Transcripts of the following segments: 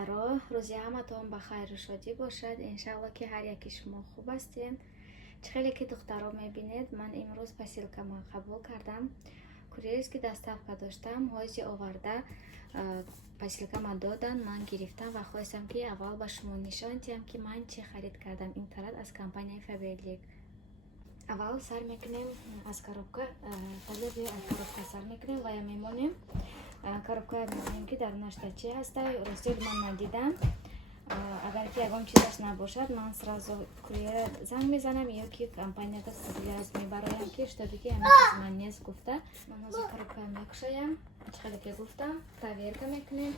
духтаро, рӯзи ҳаматон ба хайру шодӣ бошад. Иншалло ки ҳар яки шумо хуб ҳастед. Чӣ хеле ки духтаро мебинед, ман имрӯз посилкама қабул кардам. Курьерски доставка доштам, ҳози оварда посилкама додан, ман гирифтам ва хоҳистам ки аввал ба шумо нишон диҳам ки ман чӣ харид кардам. Интернет аз компанияи Faberlic. аввал сар мекунем аз коробка, фазле аз коробка сар мекунем ва я мемонем. Коробка мебинем ки дарунашда чӣ ҳаста. Ростиён ман надидам. Агар ки ягон чизаш набошад, ман сразу курьера занг мезанам ё ки компанияда сирияз мебароям ки штоби ки ҳамин чиз ман нест гуфта. Ман ҳозир коробка мекушоям. Чӣ хеле ки гуфтам, проверка мекунем.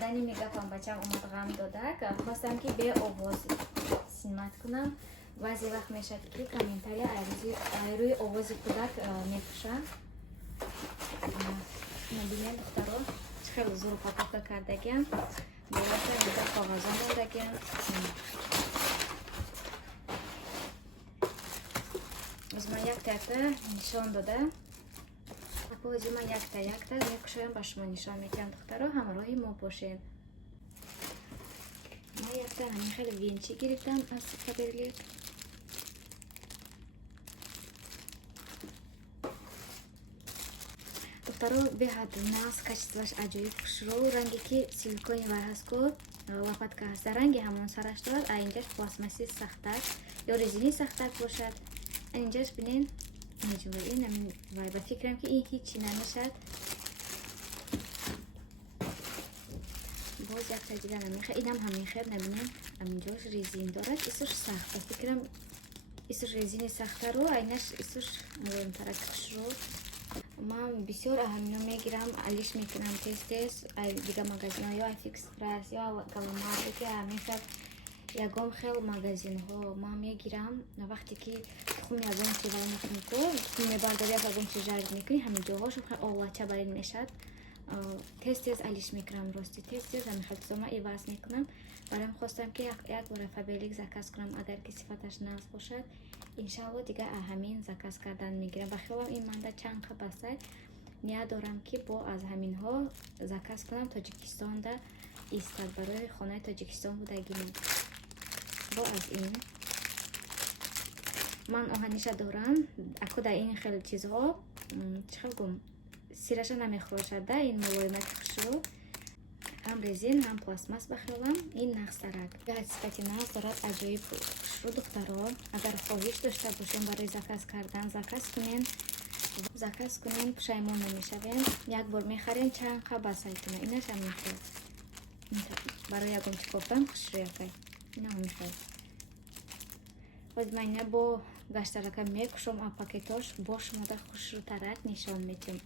Дани мегапам бачам омад ғам додак. Хостам ки бе овоз симат кунам. Баъзе вақт мешад ки комментария аз рӯи овози кӯдак мепушанд. Мебинем духтаро чӣ хеле зур упаковка кардагиам. Болота инҷа коғаза мондагиам. Ҳозир ман якта нишон дода. Ҳозир ман якта мекушоям, ба шумо нишон медиҳам. Духтаро ҳамроҳи мо бошед. Ман якта ҳамин хеле венчи гирифтам аз Faberlic. Духтаро беҳад нағз качестваш аҷоиб хушрӯ. Ранге ки силикони вай ҳастку лопатка ҳаста. Ранги ҳамон сараш дорад. Инҷаш пластмасси сахтак ё резини сахтак бошад. Инҷаш бинен меҷбурин вай ба фикрам ки ин ҳичи намешад. боз якта дига намехе. Инам ҳамин хел набинем. Аминҷош резин дорад. Исуш сахт. Ба фикрам исуш резини сахтару айнаш исуш мулоимтарак хушрӯ. Ман бисёр ҳамино мегирам, алиш мекунам тез ай дига магазинҳо ё Fix Price ё Галомарт ки ҳамин хел ягон хел магазинҳо ман мегирам. Вақте ки тухм ягон чи вай мекунӣ, тухм мебардорӣ ягон чи жард мекунӣ, ҳамин ҷоҳошо хел олача барин мешад. Тез алиш мекунам, рости тез ҳамин хел чизо ман иваз мекунам. Барои хостам ки як бора Faberlic заказ кунам, агар ки сифаташ нағз бошад. Иншалло дига ҳамин заказ кардан мегирам. Ба хиёлам ин манда чанд қаб ҳастай. Ния дорам ки бо аз ҳаминҳо заказ кунам Тоҷикистонда истад. Барои хонаи Тоҷикистон будагимон. Бо аз ин ман оҳаниша дорам. Акуда ин хел чизҳо чӣ хел гум сираша намехӯрошад да ин мулоимати хушрӯ. ҳам резин, ҳам пластмас ба хиёлам. Ин нағзтарак. Ягон сифати нағз дорад, аҷоиб хушрӯ духтаро. Агар хоҳиш дошта бошем барои заказ кардан, заказ кунем, пушаймон намешавем. Як бор мехарем, чанд қаб ба сайтона. Инаш ҳамин хел. Барои ягон чи кофтам хушрӯ якай. Ина ҳамин хел. Ҳозир ман ина бо гаштарака мекушом, а пакетош бо шумода хушрӯтарак нишон медиҳам.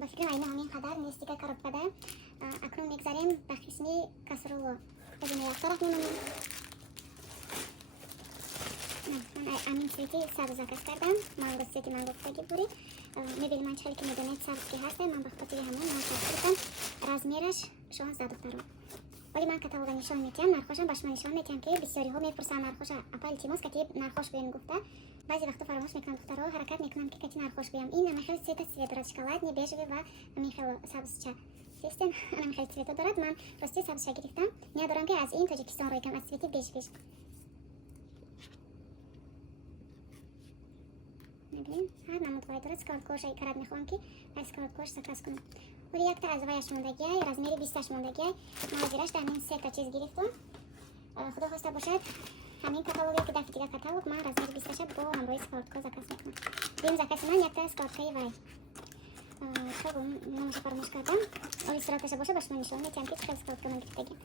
Ба фикрам айна ҳамин қадар нест дига коробкада. Акнун мегзарем ба қисми касроло. Ҳозир як тараф мемонем. Ман амин цвети сабз заказ кардам. Манго цвети манго фагибури. Мебинем ман чӣ хеле ки медонед сабз ки ҳаста. Ман ба хотири ҳамон ман сабз гирифтам. Размераш 16 духтаро. Вале ман каталога нишон медиҳам, нархошам ба шумо нишон медиҳам ки бисёриҳо мепурсанд нархоша апал илтимос кати нархош гӯем гуфта. Баъзе вақто фаромӯш мекунам духтаро, ҳаракат мекунам ки кати нархош гӯям. Ин ҳамин хел цвет дорад, шоколадни, бежевӣ ва ҳамин хел сабзча. Систем ҳамин хел цвета дорад. Ман рости сабзча гирифтам. Ния дорам ки аз ин Тоҷикистон ройкам, аз цвети бежевиш. мебинем ҳар намуд вай дорад. Скалкош ай карат мехоҳам ки аз скалкош заказ кунам. вале якта аз ваяш мондагиай, размери 20-аш мондагиай. Ман ҳозираш дар мин 3 чиз гирифтам. худо хоста бошад ҳамин каталоге ки дафи дига каталог ман размери 20-аша бо ҳамроҳи скалка заказ мекунам. бим закази ман якта скалкаи вай. хело номаша фаромӯш кардам. Регистраташа боша ба шумо нишон медиҳам ки чӣ хел скалка ман гирифтагиам.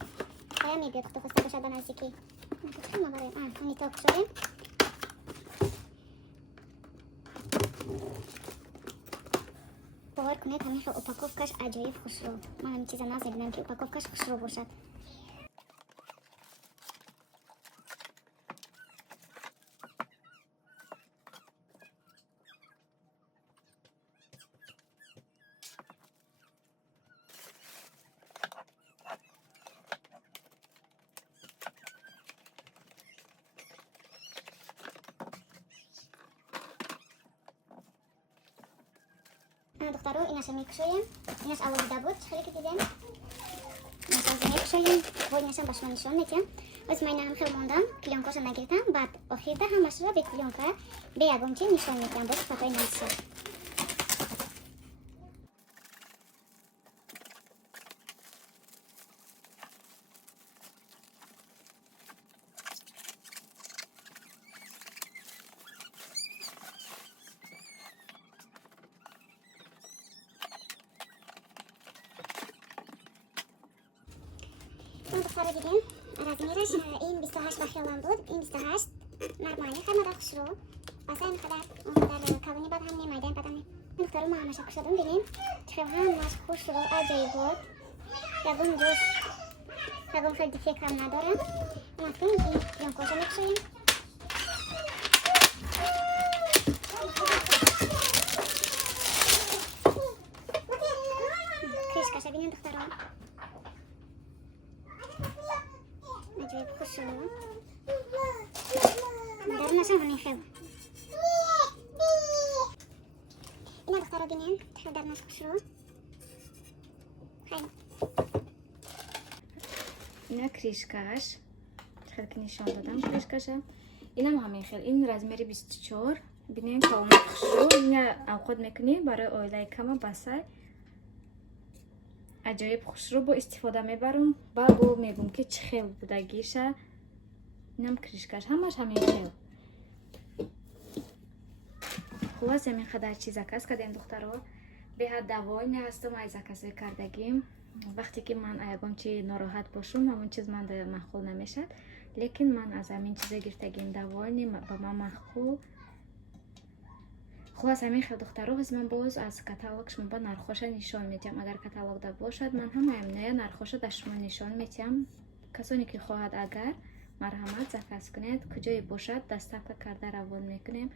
ҳая мебиёд худо хоста бошад ба наздики. Ма барои униток кушоем. бовар кунед ҳамин хел упаковкаш аҷоиб хушрӯ. ман ҳамин чиза нағз мебинам ки упаковкаш хушрӯ бошад. духтаро инаша мекушоем. Инаш аввал дида буд, чӣ хеле ки дидем. Масоза мекушоем, войнашам ба шумо нишон медиҳам. Оз ман ҳам хел мондам, клёнкашо нагирифтам, баъд охирда ҳамашро бе клёнка, бе ягон чиз нишон медиҳам, бо сифатҳои назишо. Духтаро дидем, размераш ин 28 ба хелам буд, ин 28 нормально, ҳама дар хушро. Баса ин қадар дар калони бад ҳам немайдаем бадам. Духтаро ма ҳамаша кушадам бинем. Чхел ҳамаш хушро аҷоибот. Ягон ҷош ягон хел дефект ҳам надорам. Амакин ин клёнкашо мекушоем. Кришкаша бинем духтаро. Аҷоиб хушро. Дарунашам ҳамин хел. Ина духтаро бинем, хел дарунаш хушро. Хайр. ина кришкаш хел ки нишон додам кришкаша. Инам ҳамин хел. Ин размери 24. Бинем калони хушро. Ина авқот мекунӣ барои оилаи кама басай. Аҷоиб хушро бо истифода мебарам. Ба бо мегум ки чӣ хел будагиша. Инам кришкаш ҳамаш ҳамин хел. хулас ҳамин қадар чиз заказ кардем духтаро. Беҳад давои ҳастам ай заказои кардагим. Вақте ки ман ягон чи нороҳат бошум, ҳамон чиз ман махқул намешад. Лекин ман аз ҳамин чиза гирифтагим давои ба ман махқул. хулас ҳамин хел духтаро ҳаз ман боз аз каталог шумо ба нархоша нишон медиҳам. Агар каталогда бошад ман ҳама ҳаминая нархоша да шумо нишон медиҳам. Касоне ки хоҳад агар марҳамат заказ кунед, куҷое бошад доставка карда равон мекунем.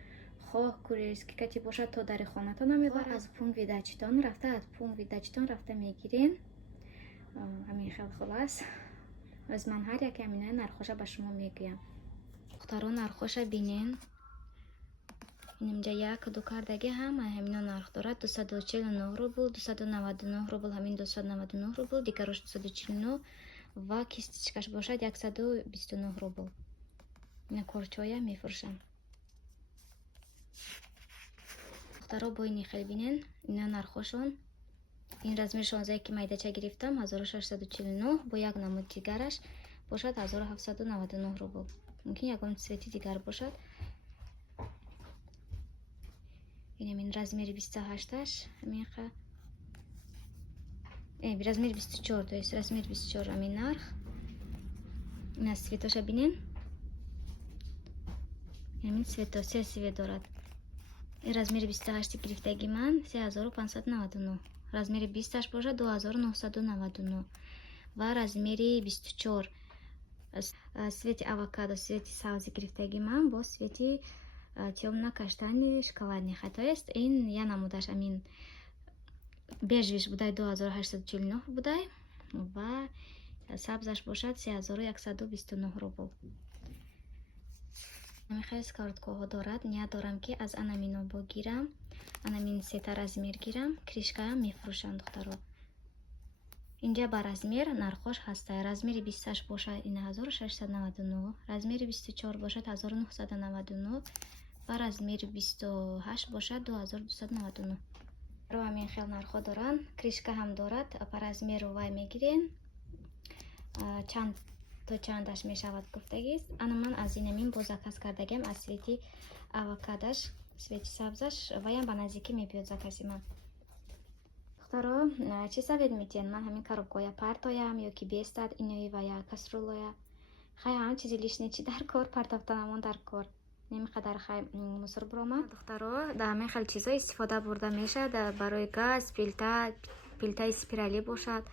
хоҳ курьерский кати бошад то дари хонатон мебарад. аз пункт видачитон рафта, аз пункт видачитон рафта мегирин. ҳамин хел хулас аз ман ҳар яке ҳаминая нархоша ба шумо мегӯям. духтаро нархоша бинен. инҷа як ду кардаги ҳама ҳамино нарх дорад. 249 рубл, 299 рубл, ҳамин 299 рубл, дигарош 249 ва кистичкаш бошад 129 рубл. ина корчоя мефурӯшам. духтаро бо ини хел бинен, ина нархошон. ин размери 16 ки майдача гирифтам 1649, бо як намуд дигараш бошад 1799 рубл. мумкин ягон цвети дигар бошад. ин размери 28аш ҳаминқа размери 24, то есть размери 24 ҳамин нарх. ина цветоша бинен. ҳамин цвето се цвет дорад. ин размери 28 гирифтаги ман 3599. размери 20аш бошад 2999 ва размери 24 свети авокадо, свети сабзи гирифтаги ман бо свети темно-каштани шоколадни. то есть ин я намудаш амин бежвиш будай 2849 будай ва сабзаш бошад 3129 рубл. мехай скороткоҳо дорад. ния дорам ки аз анамино богирам, анамин сета размер гирам, кришкаам мефурӯшам духтаро. инҷа ба размер нархош ҳастай. размери 20аш бошад ин 1699, размери 24 бошад 1999 ва размери 28 бошад 2299. ро ҳамин хел нархо доранд. кришка ҳам дорад. ба размеру вай мегирен. чанд то чандаш мешавад гуфтагист. ана ман аз инамин бо заказ кардагам аз свети авокадаш, свети сабзаш ваям ба наздикӣ мебиёд закази ман. духтаро чӣ савед метиҳен? ман ҳамин коробкоя партоям ё ки бестад инои вая касрулоя. хай ҳама чизи лишне чи дар кор, партофтанамон дар кор. немиқадар хай мусор буромад. духтаро да ҳамин хел чизо истифода бурда мешад барои газ, пилтаи спирали бошад.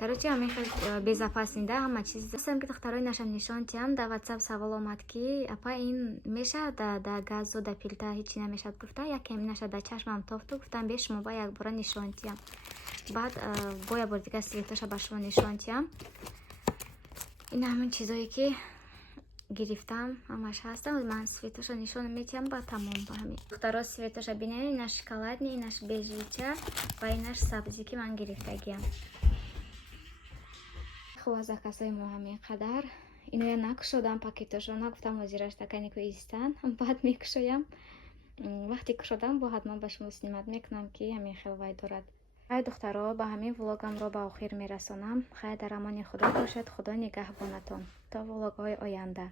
короче ҳамин хел безопаснida ҳама чиз. дӯстам ки духтарои нашам нишон тиҳам да ватсап савол омад ки апа ин мешад да газу да пилта ҳечи намешад гуфта. яке наша да чашмам тофту гуфтам бе шумо ба як бора нишон тиҳам. баъд бо як бор дигар светоша ба шумо нишон тиҳам. ин ҳамин чизое ки гирифтам ҳамаш ҳастам. ман светоша нишон метиҳам ба тамом ба ҳамин. духтаро светоша бинем. инаш шоколадни, инаш бежича ва инаш сабзи ки ман гирифтагиам. хулоса касои мо ҳамин қадар иноя накушодам пакеташона, гуфтам озираш такани ку истан баъд мекушоям. вақте кушодам бо ҳатман ба шумо снимат мекунам ки ҳамин хел вай дорад. ҳай духтаро, ба ҳамин влогамро ба охир мерасонам. хай дар амони худо бошед. худо нигаҳбонатон то влогҳои оянда.